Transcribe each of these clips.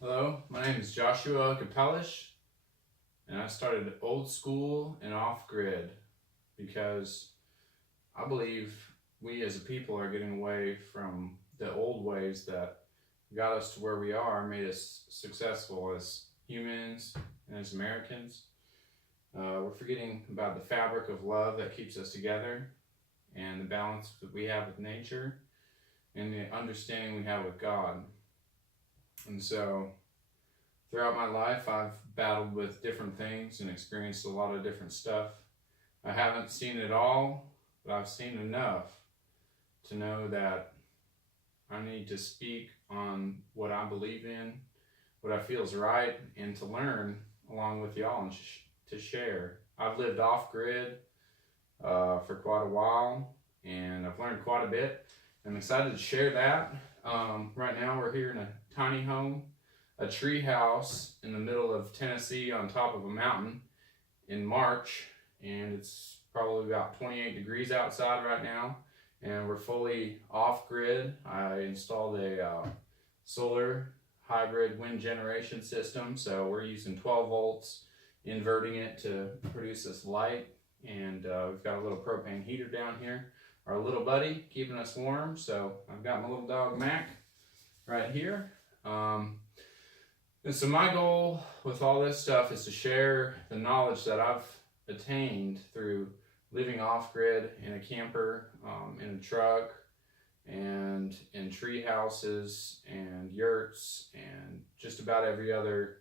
Hello, my name is Joshua Capellish, and I started Oldschool and Offgrid because I believe we as a people are getting away from the old ways that got us to where we are, made us successful as humans and as Americans. We're forgetting about the fabric of love that keeps us together and the balance that we have with nature and the understanding we have with God. And so throughout my life, I've battled with different things and experienced a lot of different stuff. I haven't seen it all, but I've seen enough to know that I need to speak on what I believe in, what I feel is right, and to learn along with y'all and to share. I've lived off-grid for quite a while, and I've learned quite a bit. I'm excited to share that. Right now we're here in a tiny home, a tree house in the middle of Tennessee on top of a mountain in March, and it's probably about 28 degrees outside right now, and we're fully off-grid. I installed a solar hybrid wind generation system, so we're using 12 volts, inverting it to produce this light, and we've got a little propane heater down here. Our little buddy keeping us warm, so I've got my little dog Mac right here. And so my goal with all this stuff is to share the knowledge that I've attained through living off-grid in a camper, in a truck, and in tree houses and yurts and just about every other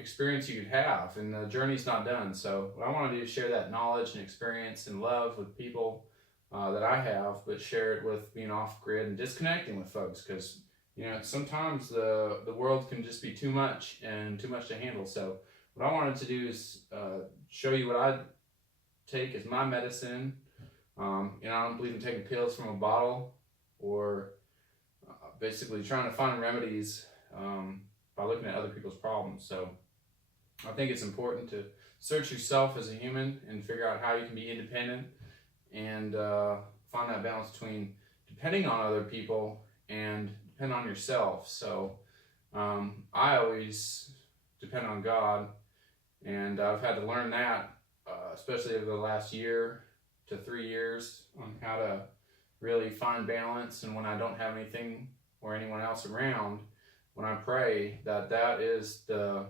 experience you could have. And the journey's not done. So what I want to do is share that knowledge and experience and love with people that I have, but share it with being off-grid and disconnecting with folks, because you know, sometimes the world can just be too much and too much to handle. So what I wanted to do is show you what I take as my medicine. I don't believe in taking pills from a bottle or basically trying to find remedies by looking at other people's problems. So I think it's important to search yourself as a human and figure out how you can be independent and find that balance between depending on other people and depend on yourself. So I always depend on God, and I've had to learn that, especially over the last year to 3 years, on how to really find balance. And when I don't have anything or anyone else around, when I pray, that is the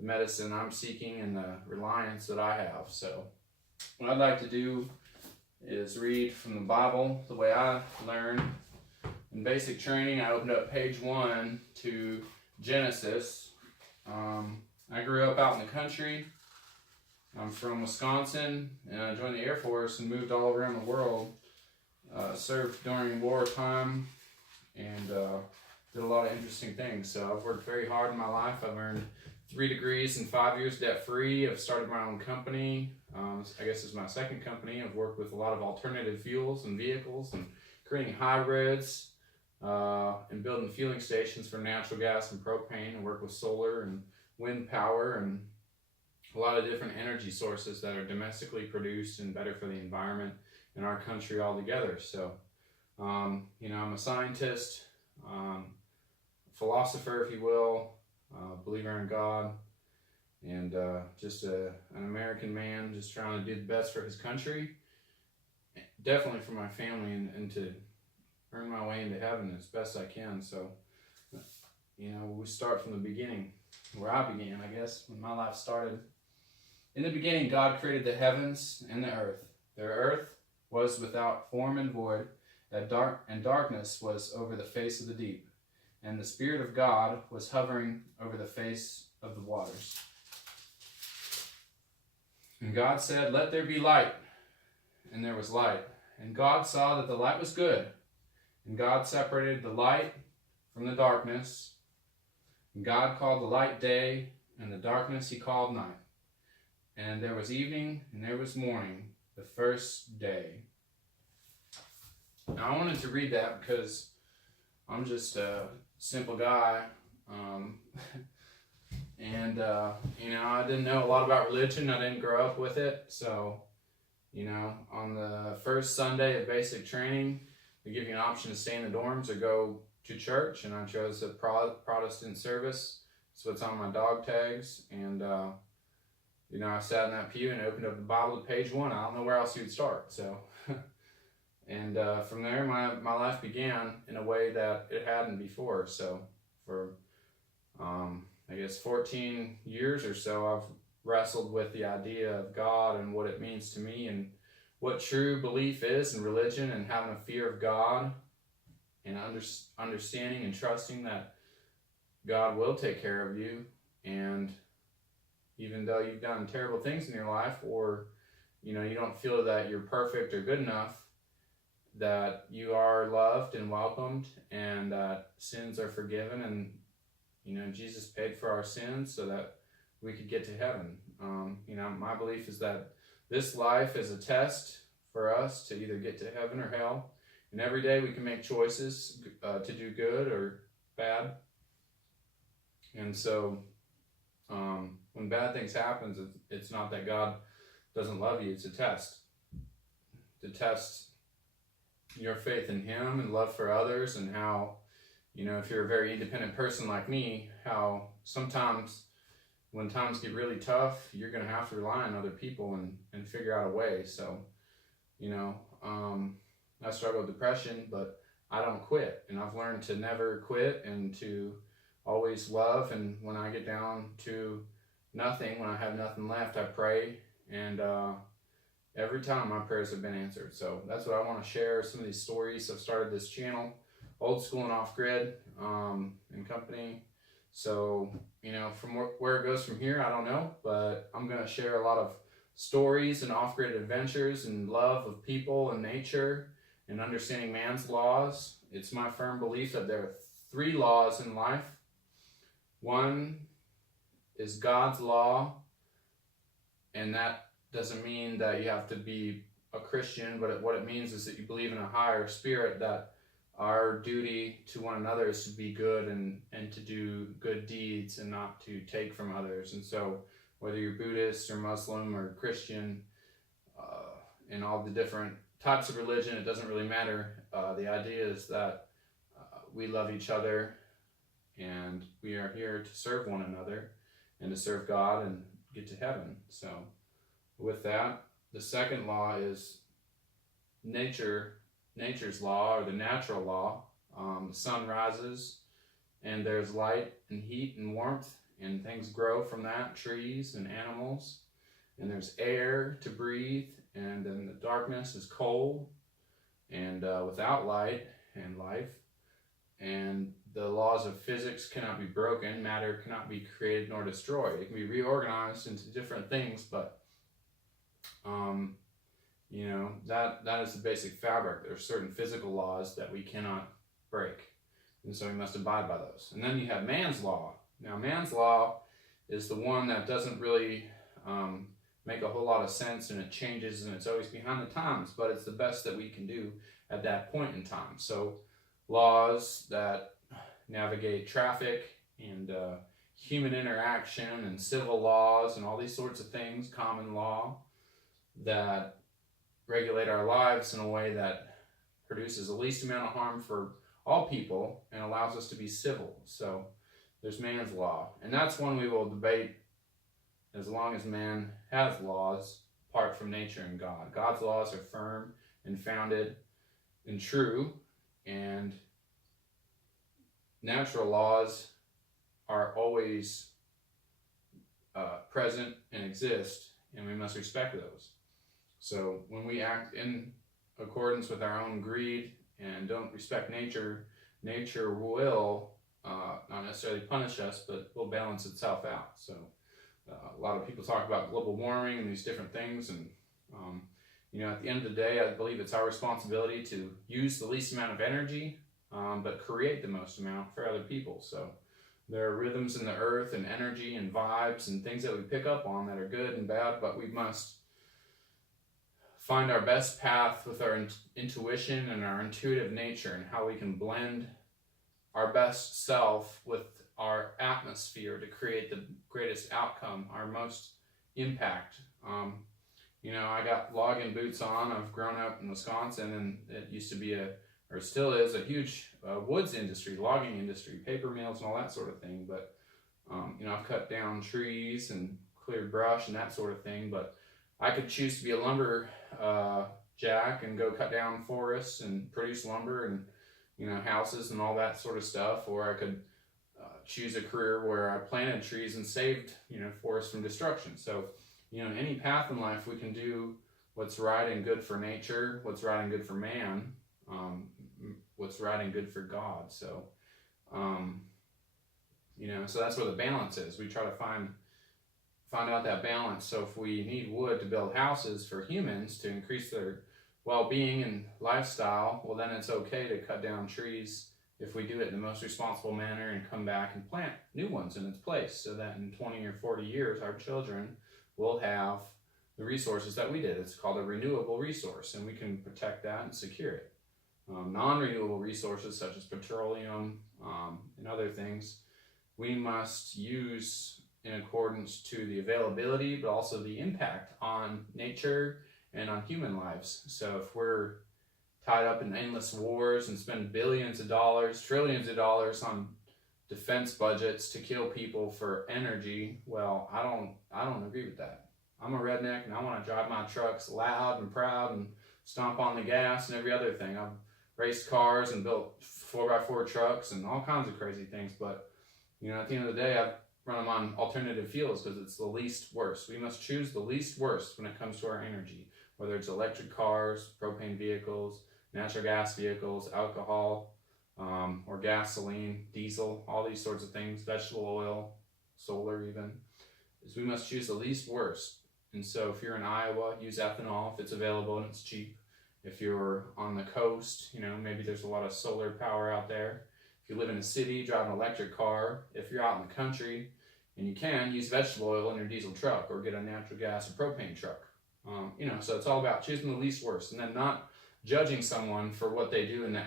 medicine I'm seeking and the reliance that I have. So what I'd like to do is read from the Bible the way I learned. In basic training, I opened up page 1 to Genesis. I grew up out in the country. I'm from Wisconsin, and I joined the Air Force and moved all around the world. Served during wartime and did a lot of interesting things. So I've worked very hard in my life. I've earned 3 degrees in 5 years debt-free. I've started my own company. I guess it's my second company. I've worked with a lot of alternative fuels and vehicles and creating hybrids. And building fueling stations for natural gas and propane, and work with solar and wind power and a lot of different energy sources that are domestically produced and better for the environment and our country altogether. So, I'm a scientist, philosopher, if you will, believer in God, and just an American man just trying to do the best for his country, definitely for my family, and to earn my way into heaven as best I can. So, we start from the beginning, where I began, I guess, when my life started. In the beginning, God created the heavens and the earth. The earth was without form and void, and darkness was over the face of the deep. And the Spirit of God was hovering over the face of the waters. And God said, "Let there be light." And there was light. And God saw that the light was good. And God separated the light from the darkness. And God called the light day, and the darkness he called night. And there was evening, and there was morning, the first day. Now I wanted to read that because I'm just simple guy. Um, and, I didn't know a lot about religion. I didn't grow up with it. So, on the first Sunday of basic training, they give you an option to stay in the dorms or go to church. And I chose a Protestant service. So it's on my dog tags. And, I sat in that pew and opened up the Bible to page 1. I don't know where else you would start. So, and from there, my life began in a way that it hadn't before. So for, I guess 14 years or so, I've wrestled with the idea of God and what it means to me and what true belief is in religion, and having a fear of God and understanding and trusting that God will take care of you. And even though you've done terrible things in your life, or you don't feel that you're perfect or good enough, that you are loved and welcomed, and that sins are forgiven, and Jesus paid for our sins so that we could get to heaven. My belief is that this life is a test for us to either get to heaven or hell, and every day we can make choices to do good or bad. And so when bad things happen, it's not that God doesn't love you, it's a test. To test your faith in Him and love for others, and how, if you're a very independent person like me, how sometimes when times get really tough, you're going to have to rely on other people and figure out a way. So, I struggle with depression, but I don't quit. And I've learned to never quit and to always love. And when I get down to nothing, when I have nothing left, I pray. And every time my prayers have been answered. So that's what I want to share, some of these stories. I've started this channel, Oldschool and Offgrid and company. So, from where it goes from here, I don't know, but I'm going to share a lot of stories and off-grid adventures and love of people and nature and understanding man's laws. It's my firm belief that there are 3 laws in life. One is God's law, and that doesn't mean that you have to be a Christian, but what it means is that you believe in a higher spirit, that our duty to one another is to be good and to do good deeds and not to take from others. And so whether you're Buddhist or Muslim or Christian, in all the different types of religion, it doesn't really matter. The idea is that we love each other, and we are here to serve one another and to serve God and get to heaven. So with that, the second law is nature's law, or the natural law. The sun rises and there's light and heat and warmth, and things grow from that, trees and animals, and there's air to breathe, and then the darkness is cold and without light and life. And the laws of physics cannot be broken. Matter cannot be created nor destroyed. It can be reorganized into different things, but that is the basic fabric. There are certain physical laws that we cannot break, and so we must abide by those. And then you have man's law. Now, man's law is the one that doesn't really make a whole lot of sense, and it changes, and it's always behind the times, but it's the best that we can do at that point in time. So laws that navigate traffic and human interaction and civil laws and all these sorts of things, common law, that regulate our lives in a way that produces the least amount of harm for all people and allows us to be civil. So there's man's law, and that's one we will debate as long as man has laws apart from nature and God. God's laws are firm and founded and true, and natural laws are always present and exist, and we must respect those. So when we act in accordance with our own greed and don't respect nature, nature will not necessarily punish us, but will balance itself out. So a lot of people talk about global warming and these different things, and at the end of the day, I believe it's our responsibility to use the least amount of energy, but create the most amount for other people. So there are rhythms in the earth and energy and vibes and things that we pick up on that are good and bad, but we must find our best path with our intuition and our intuitive nature, and how we can blend our best self with our atmosphere to create the greatest outcome, our most impact. I got logging boots on. I've grown up in Wisconsin, and it used to be or still is, a huge woods industry, logging industry, paper mills and all that sort of thing. But, I've cut down trees and cleared brush and that sort of thing. But I could choose to be a lumber jack and go cut down forests and produce lumber and, houses and all that sort of stuff. Or I could choose a career where I planted trees and saved, forests from destruction. So, any path in life, we can do what's right and good for nature, what's right and good for man, what's right and good for God. So, so that's where the balance is. We try to find out that balance. So if we need wood to build houses for humans to increase their well-being and lifestyle, well, then it's okay to cut down trees if we do it in the most responsible manner and come back and plant new ones in its place, so that in 20 or 40 years, our children will have the resources that we did. It's called a renewable resource, and we can protect that and secure it. Non-renewable resources such as petroleum and other things, we must use in accordance to the availability, but also the impact on nature and on human lives. So if we're tied up in endless wars and spend billions of dollars, trillions of dollars on defense budgets to kill people for energy, well, I don't agree with that. I'm a redneck, and I want to drive my trucks loud and proud and stomp on the gas and every other thing. I've raced cars and built 4x4 trucks and all kinds of crazy things, but at the end of the day, I've run them on alternative fuels because it's the least worst. We must choose the least worst when it comes to our energy, whether it's electric cars, propane vehicles, natural gas vehicles, alcohol, or gasoline, diesel, all these sorts of things, vegetable oil, solar even, is we must choose the least worst. And so if you're in Iowa, use ethanol if it's available and it's cheap. If you're on the coast, maybe there's a lot of solar power out there. If you live in a city, drive an electric car. If you're out in the country and you can, use vegetable oil in your diesel truck or get a natural gas or propane truck. So it's all about choosing the least worst and then not judging someone for what they do and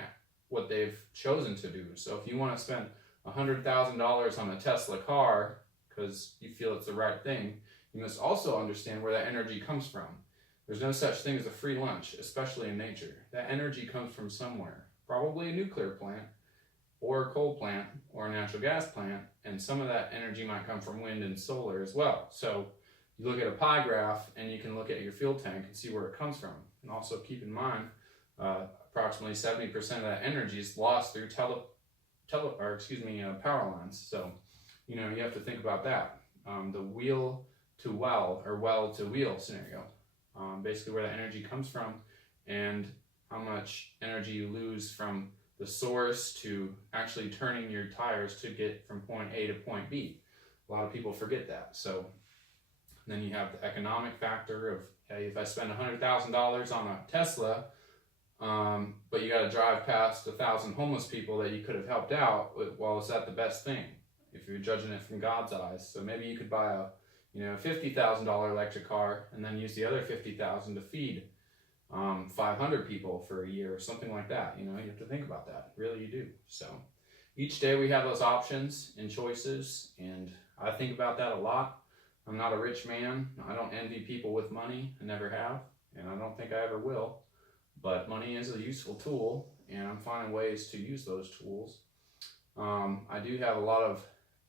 what they've chosen to do. So if you want to spend $100,000 on a Tesla car because you feel it's the right thing, you must also understand where that energy comes from. There's no such thing as a free lunch, especially in nature. That energy comes from somewhere, probably a nuclear plant or a coal plant or a natural gas plant, and some of that energy might come from wind and solar as well. So you look at a pie graph and you can look at your fuel tank and see where it comes from. And also keep in mind, approximately 70% of that energy is lost through power lines. So, you have to think about that. The wheel to well or well to wheel scenario. Basically where the energy comes from and how much energy you lose from the source to actually turning your tires to get from point A to point B. A lot of people forget that. So then you have the economic factor of, hey, if I spend $100,000 on a Tesla, but you got to drive past 1,000 homeless people that you could have helped out, well, is that the best thing if you're judging it from God's eyes? So maybe you could buy a $50,000 electric car and then use the other $50,000 to feed 500 people for a year or something like that. You have to think about that. Really, you do. So each day we have those options and choices, and I think about that a lot. I'm not a rich man. I don't envy people with money. I never have, and I don't think I ever will. But money is a useful tool, and I'm finding ways to use those tools. I do have a lot of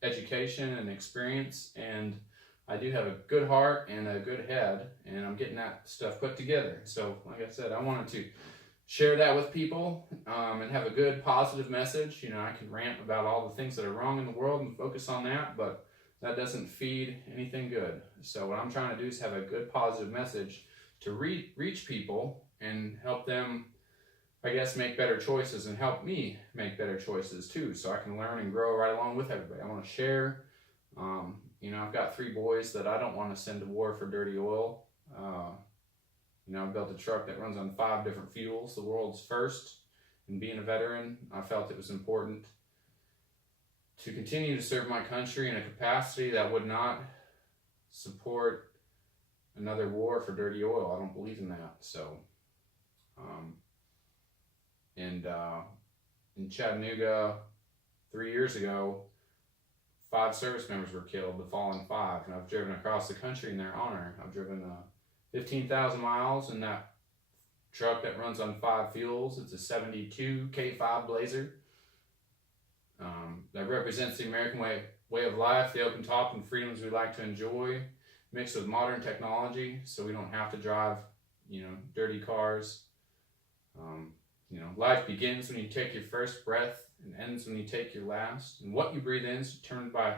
education and experience, and I do have a good heart and a good head, and I'm getting that stuff put together. So, like I said, I wanted to share that with people and have a good, positive message. I can rant about all the things that are wrong in the world and focus on that, but that doesn't feed anything good. So what I'm trying to do is have a good, positive message to reach people and help them, I guess, make better choices and help me make better choices too, so I can learn and grow right along with everybody. I want to share. I've got 3 boys that I don't want to send to war for dirty oil. I've built a truck that runs on 5 different fuels, the world's first. And being a veteran, I felt it was important to continue to serve my country in a capacity that would not support another war for dirty oil. I don't believe in that. So, in Chattanooga, 3 years ago, 5 service members were killed, the fallen 5, and I've driven across the country in their honor. I've driven 15,000 miles in that truck that runs on 5 fuels. It's a 72 K5 Blazer. That represents the American way of life, the open top and freedoms we like to enjoy, mixed with modern technology, so we don't have to drive, dirty cars. Life begins when you take your first breath and ends when you take your last. And what you breathe in is determined by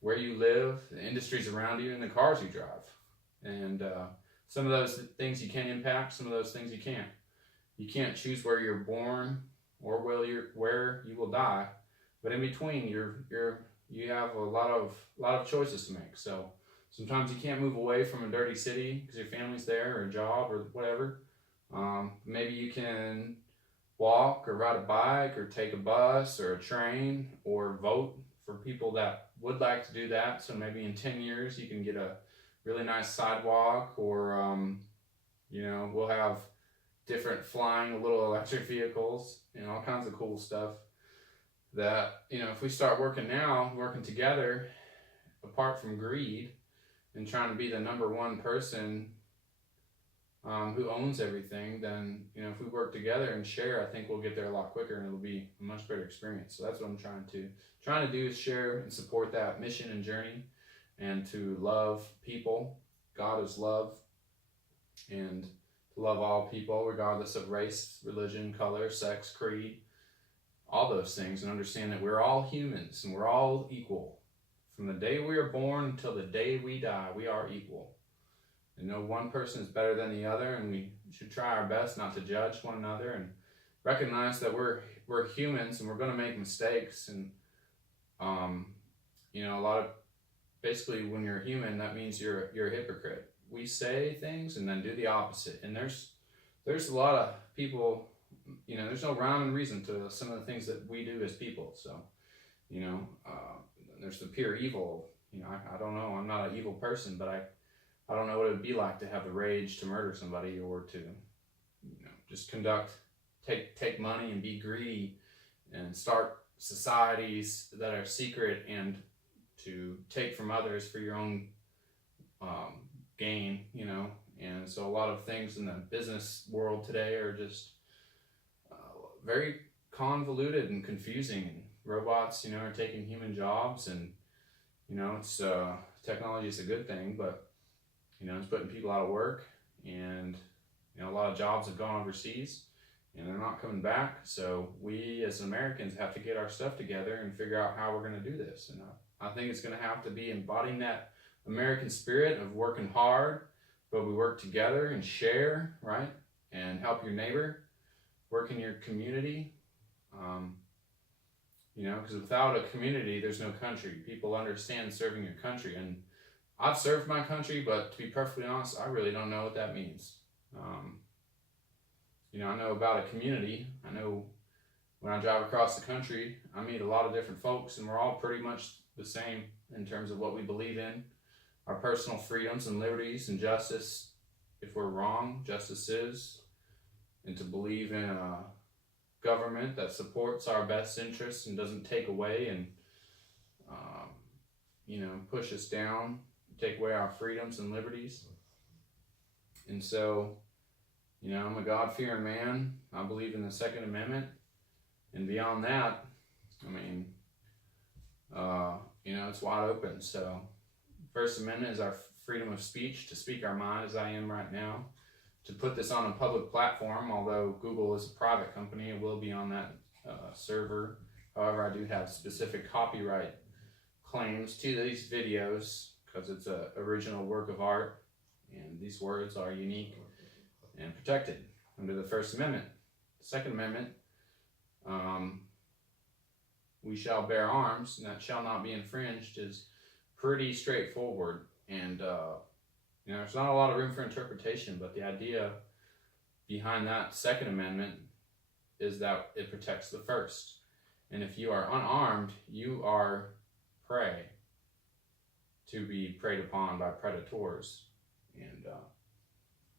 where you live, the industries around you, and the cars you drive. And some of those things you can impact, some of those things you can't. You can't choose where you're born or where you will die, but in between, you have a lot of choices to make. So sometimes you can't move away from a dirty city because your family's there or a job or whatever. Maybe you can walk or ride a bike or take a bus or a train or vote for people that would like to do that. So maybe in 10 years you can get a really nice sidewalk, or we'll have different flying little electric vehicles and all kinds of cool stuff that, if we start working together, apart from greed and trying to be the number one person who owns everything, then, if we work together and share, I think we'll get there a lot quicker and it'll be a much better experience. So that's what I'm trying to do, is share and support that mission and journey, and to love people. God is love, and to love all people regardless of race, religion, color, sex, creed, all those things, and understand that we're all humans and we're all equal. From the day we are born until the day we die, we are equal. And no one person is better than the other, and we should try our best not to judge one another and recognize that we're humans and we're going to make mistakes. And basically when you're a human, that means you're a hypocrite. We say things and then do the opposite. And there's a lot of people, there's no rhyme and reason to some of the things that we do as people. So, there's the pure evil. I don't know. I'm not an evil person, but I don't know what it would be like to have the rage to murder somebody, or to, just take money and be greedy and start societies that are secret, and to take from others for your own gain, And so a lot of things in the business world today are just very convoluted and confusing. And robots, are taking human jobs, and it's technology is a good thing, but it's putting people out of work, and a lot of jobs have gone overseas and they're not coming back. So we as Americans have to get our stuff together and figure out how we're going to do this. And I think it's going to have to be embodying that American spirit of working hard, but we work together and share, right? And help your neighbor, work in your community. Because without a community, there's no country. People understand serving your country, and I've served my country, but to be perfectly honest, I really don't know what that means. I know about a community. I know when I drive across the country, I meet a lot of different folks, and we're all pretty much the same in terms of what we believe in, our personal freedoms and liberties and justice. If we're wrong, justice is, and to believe in a government that supports our best interests and doesn't take away and push us down, take away our freedoms and liberties. And so, I'm a God-fearing man. I believe in the Second Amendment, and beyond that, it's wide open. So, First Amendment is our freedom of speech, to speak our mind as I am right now, to put this on a public platform. Although Google is a private company, it will be on that server. However, I do have specific copyright claims to these videos because it's an original work of art, and these words are unique and protected under the First Amendment. The Second Amendment, we shall bear arms, and that shall not be infringed, is pretty straightforward. And there's not a lot of room for interpretation, but the idea behind that Second Amendment is that it protects the first. And if you are unarmed, you are prey to be preyed upon by predators. And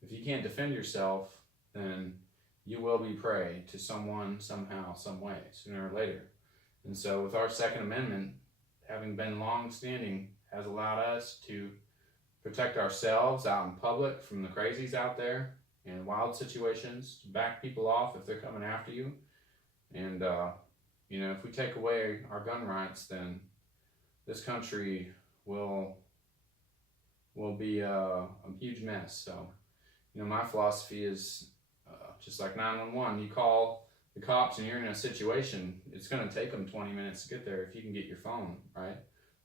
if you can't defend yourself, then you will be prey to someone, somehow, some way, sooner or later. And so with our Second Amendment, having been long-standing, has allowed us to protect ourselves out in public from the crazies out there in wild situations, to back people off if they're coming after you. And, if we take away our gun rights, then this country will be a huge mess. So, my philosophy is just like 911. You call the cops and you're in a situation, it's going to take them 20 minutes to get there if you can get your phone, right?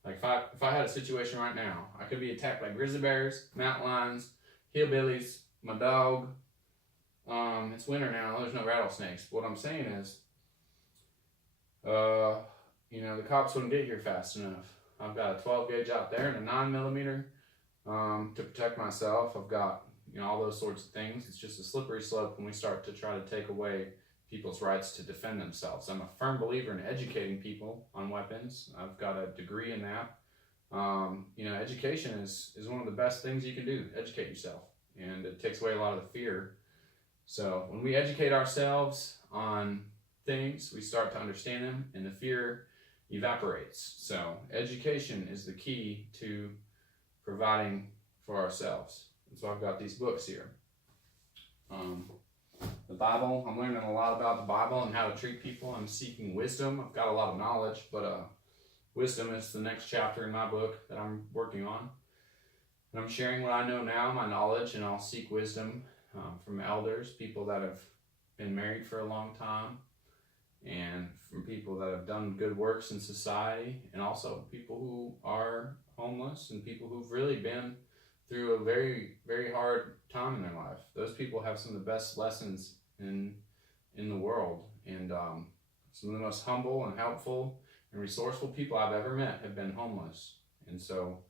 Like if I had a situation right now, I could be attacked by grizzly bears, mountain lions, hillbillies, my dog. It's winter now, there's no rattlesnakes. What I'm saying is, the cops wouldn't get here fast enough. I've got a 12 gauge out there and a 9mm to protect myself. I've got, all those sorts of things. It's just a slippery slope when we start to try to take away people's rights to defend themselves. I'm a firm believer in educating people on weapons. I've got a degree in that. Education is one of the best things you can do, educate yourself. And it takes away a lot of the fear. So when we educate ourselves on things, we start to understand them and the fear evaporates. So education is the key to providing for ourselves. And so I've got these books here. The Bible, I'm learning a lot about the Bible and how to treat people. I'm seeking wisdom. I've got a lot of knowledge, but wisdom is the next chapter in my book that I'm working on. And I'm sharing what I know now, my knowledge, and I'll seek wisdom from elders, people that have been married for a long time, and from people that have done good works in society, and also people who are homeless and people who've really been through a very, very hard time in their life. Those people have some of the best lessons in the world, and some of the most humble and helpful and resourceful people I've ever met have been homeless. And so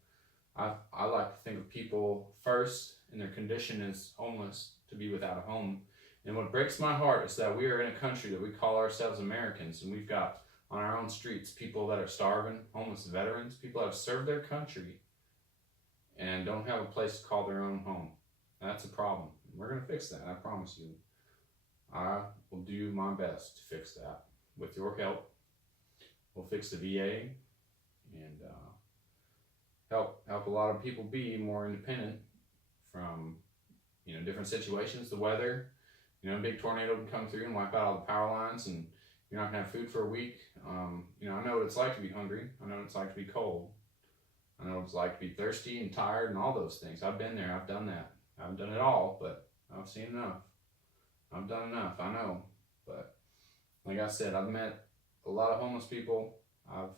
I like to think of people first in their condition as homeless to be without a home. And what breaks my heart is that we are in a country that we call ourselves Americans, and we've got on our own streets people that are starving, homeless veterans, people that have served their country and don't have a place to call their own home. That's a problem. We're going to fix that, I promise you. I will do my best to fix that. With your help, we'll fix the VA and help a lot of people be more independent from different situations, the weather. A big tornado can come through and wipe out all the power lines, and you're not going to have food for a week. I know what it's like to be hungry. I know what it's like to be cold. I know what it's like to be thirsty and tired and all those things. I've been there. I've done that. I haven't done it all, but I've seen enough. I've done enough. I know. But like I said, I've met a lot of homeless people. I've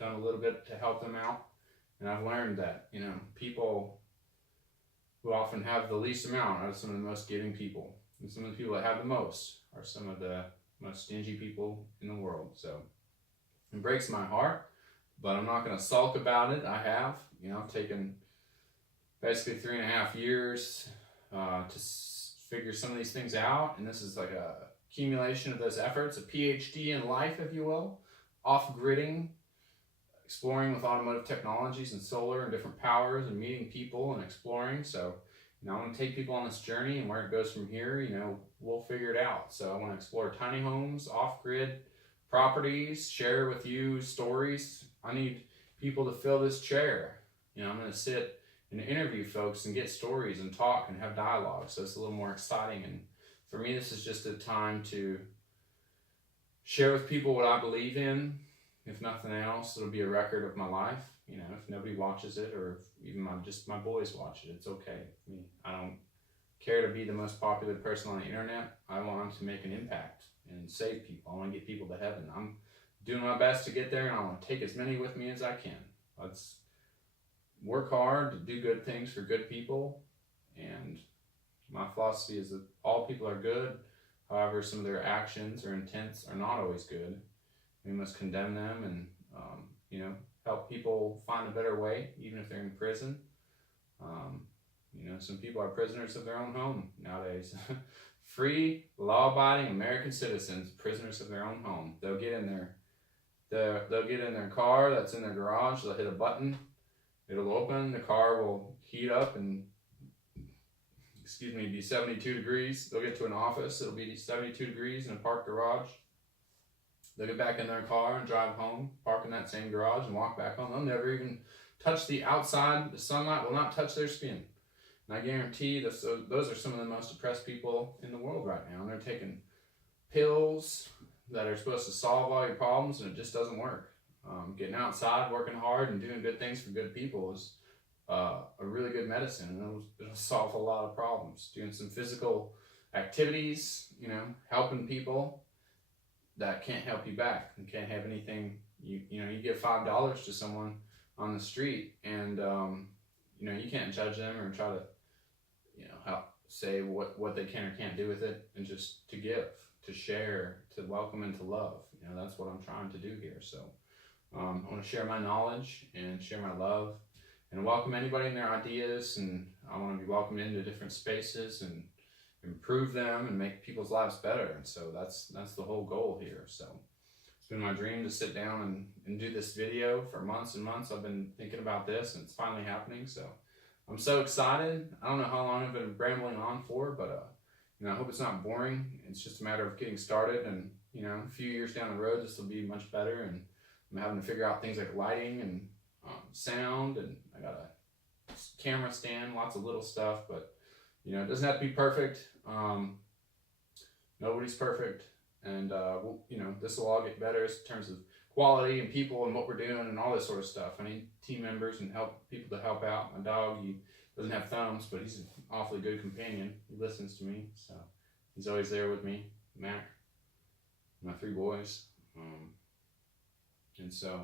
done a little bit to help them out. And I've learned that, people who often have the least amount are some of the most giving people. And some of the people that have the most are some of the most stingy people in the world. So it breaks my heart, but I'm not going to sulk about it. I have, taken basically 3.5 years to figure some of these things out. And this is like a accumulation of those efforts, a PhD in life, if you will, off-gridding, exploring with automotive technologies and solar and different powers and meeting people and exploring. So, I want to take people on this journey, and where it goes from here, we'll figure it out. So I want to explore tiny homes, off-grid properties, share with you stories. I need people to fill this chair. I'm going to sit and interview folks and get stories and talk and have dialogue. So it's a little more exciting. And for me, this is just a time to share with people what I believe in. If nothing else, it'll be a record of my life. If nobody watches it, or if even my boys watch it, it's okay. I don't care to be the most popular person on the internet. I want to make an impact and save people. I want to get people to heaven. I'm doing my best to get there, and I want to take as many with me as I can. Let's work hard to do good things for good people. And my philosophy is that all people are good. However, some of their actions or intents are not always good. We must condemn them and, help people find a better way, even if they're in prison. Some people are prisoners of their own home nowadays. Free, law-abiding American citizens, prisoners of their own home. They'll get in their car that's in their garage. They'll hit a button. It'll open. The car will heat up and, be 72 degrees. They'll get to an office. It'll be 72 degrees in a parked garage. They'll get back in their car and drive home, park in that same garage and walk back home. They'll never even touch the outside. The sunlight will not touch their skin. And I guarantee those are some of the most depressed people in the world right now. And they're taking pills that are supposed to solve all your problems, and it just doesn't work. Getting outside, working hard, and doing good things for good people is a really good medicine, and it'll solve a lot of problems. Doing some physical activities, helping people that can't help you back and can't have anything. You give $5 to someone on the street, and you can't judge them or try to help say what they can or can't do with it, and just to give, to share, to welcome, and to love. That's what I'm trying to do here. So I want to share my knowledge and share my love and welcome anybody and their ideas, and I want to be welcomed into different spaces and improve them and make people's lives better. And so that's the whole goal here. So it's been my dream to sit down and do this video for months and months. I've been thinking about this, and it's finally happening. So I'm so excited. I don't know how long I've been rambling on for, but I hope it's not boring. It's just a matter of getting started, and a few years down the road, this will be much better. And I'm having to figure out things like lighting and sound, and I got a camera stand, lots of little stuff, but it doesn't have to be perfect. Nobody's perfect, and this will all get better in terms of quality and people and what we're doing and all this sort of stuff. I need team members and people to help out. My dog, he doesn't have thumbs, but he's an awfully good companion. He listens to me, so he's always there with me. Mac, my 3 boys, and so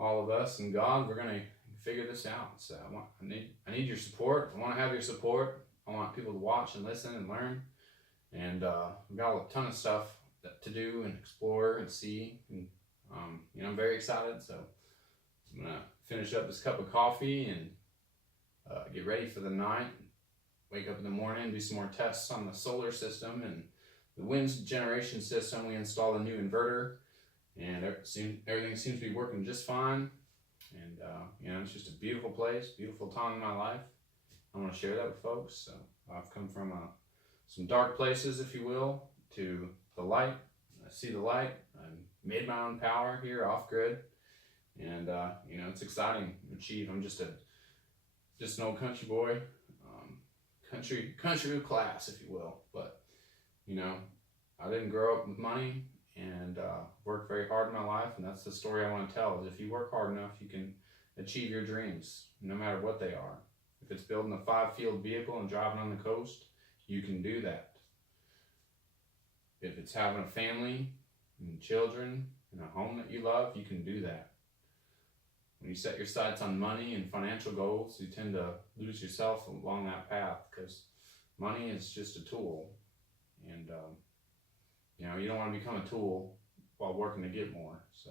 all of us and God, we're gonna figure this out. So I need your support. I want to have your support. I want people to watch and listen and learn. And we've got a ton of stuff to do and explore and see. And I'm very excited. So I'm gonna finish up this cup of coffee and get ready for the night. Wake up in the morning, do some more tests on the solar system and the wind generation system. We installed a new inverter, and everything seems to be working just fine. And it's just a beautiful place, beautiful time in my life. I want to share that with folks. So I've come from some dark places, if you will, to the light. I see the light. I made my own power here off grid, and it's exciting to achieve. I'm just an old country boy, country class, if you will. But I didn't grow up with money, and worked very hard in my life, and that's the story I want to tell. Is if you work hard enough, you can achieve your dreams, no matter what they are. If it's building a 5-field vehicle and driving on the coast, you can do that. If it's having a family and children and a home that you love, you can do that. When you set your sights on money and financial goals, you tend to lose yourself along that path, because money is just a tool, and you don't want to become a tool while working to get more. So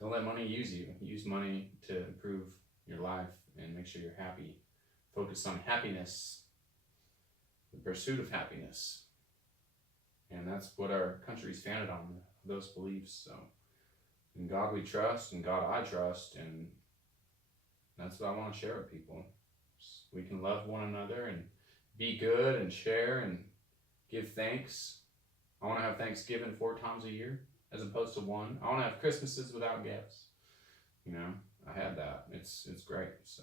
don't let money use you. Use money to improve your life and make sure you're happy. Focus on happiness, the pursuit of happiness. And that's what our country is founded on, those beliefs. So in God we trust, and God I trust, and that's what I want to share with people. We can love one another and be good and share and give thanks. I want to have Thanksgiving 4 times a year as opposed to 1. I want to have Christmases without gifts. I had that. It's great. So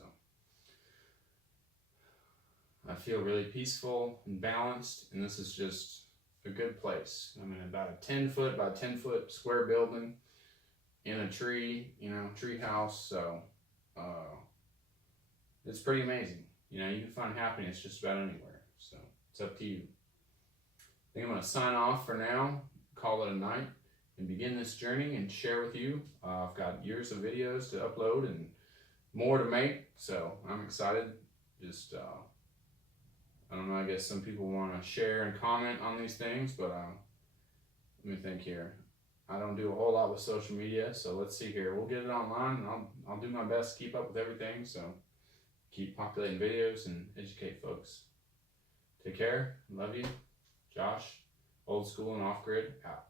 I feel really peaceful and balanced, and this is just a good place. I'm in about a 10-foot by 10-foot square building in a tree house. So it's pretty amazing. You can find happiness just about anywhere. So it's up to you. I think I'm going to sign off for now, call it a night, and begin this journey and share with you. I've got years of videos to upload and more to make, so I'm excited. Just, I don't know, I guess some people want to share and comment on these things, but let me think here. I don't do a whole lot with social media, so let's see here. We'll get it online, and I'll do my best to keep up with everything, so keep populating videos and educate folks. Take care. Love you. Josh, Old School and Off Grid, out.